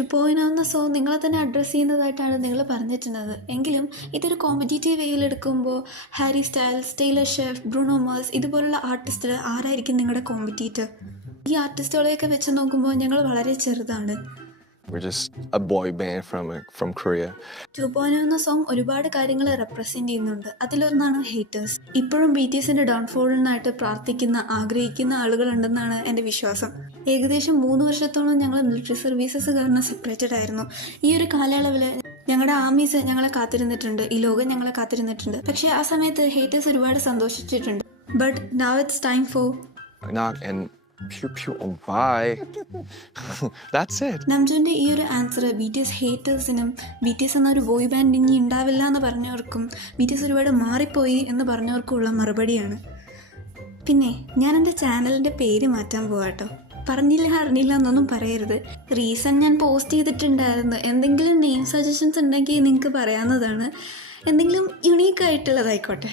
2.0 എന്ന സോങ് നിങ്ങളെ തന്നെ അഡ്രസ്സ് ചെയ്യുന്നതായിട്ടാണ് നിങ്ങൾ പറഞ്ഞിട്ടുള്ളത്. എങ്കിലും ഇതൊരു കോമ്പറ്റീറ്റീവ് വേയിൽ എടുക്കുമ്പോൾ Harry Styles, Taylor Swift, Bruno Mars ഇതുപോലുള്ള ആർട്ടിസ്റ്റുകൾ ആരായിരിക്കും നിങ്ങളുടെ കോമ്പറ്റീറ്റർ? ഈ ആർട്ടിസ്റ്റുകളെയൊക്കെ വെച്ച് നോക്കുമ്പോൾ ഞങ്ങൾ വളരെ ചെറുതാണ്. We're just a boy band from Korea. 2.0 എന്ന സോങ് ഒരുപാട് കാര്യങ്ങൾ റെപ്രസെൻ്റ് ചെയ്യുന്നുണ്ട്. അതിലൊന്നാണ് ഹേറ്റേഴ്സ്. ഇപ്പോഴും BTSന്റെ ഡൗൺഫോളിനായിട്ട് പ്രാർത്ഥിക്കുന്ന, ആഗ്രഹിക്കുന്ന ആളുകളുണ്ടെന്നാണ് എൻ്റെ വിശ്വാസം. ഏകദേശം 3 വർഷത്തോളം ഞങ്ങൾ മിലിറ്ററി സർവീസസ് കാരണം സെപ്പറേറ്റഡ് ആയിരുന്നു. ഈ ഒരു കാലയളവിൽ ഞങ്ങളുടെ ആർമീസ് ഞങ്ങളെ കാത്തിരുന്നിട്ടുണ്ട്, ഈ ലോകം ഞങ്ങളെ കാത്തിരുന്നിട്ടുണ്ട്. പക്ഷേ ആ സമയത്ത് ഹേറ്റേഴ്സ് ഒരുപാട് സന്തോഷിച്ചിട്ടുണ്ട്. But now it's time for Knock and pew pew and bye. That's it. നംജുവിൻ്റെ ഈ ഒരു ആൻസർ BTS ഹേറ്റേഴ്സിനും BTS എന്നൊരു ബോയ് ബാൻഡ് ഇനി ഉണ്ടാവില്ല എന്ന് പറഞ്ഞവർക്കും BTS ഒരുപാട് മാറിപ്പോയി എന്ന് പറഞ്ഞവർക്കുമുള്ള മറുപടിയാണ്. പിന്നെ ഞാൻ എൻ്റെ ചാനലിൻ്റെ പേര് മാറ്റാൻ പോവാട്ടോ. പറഞ്ഞില്ല അറിഞ്ഞില്ല എന്നൊന്നും പറയരുത്. റീസൺ ഞാൻ പോസ്റ്റ് ചെയ്തിട്ടുണ്ടായിരുന്നു. എന്തെങ്കിലും നെയിം സജഷൻസ് ഉണ്ടെങ്കിൽ നിങ്ങൾക്ക് പറയാവുന്നതാണ്. എന്തെങ്കിലും യുണീക്കായിട്ടുള്ളതായിക്കോട്ടെ.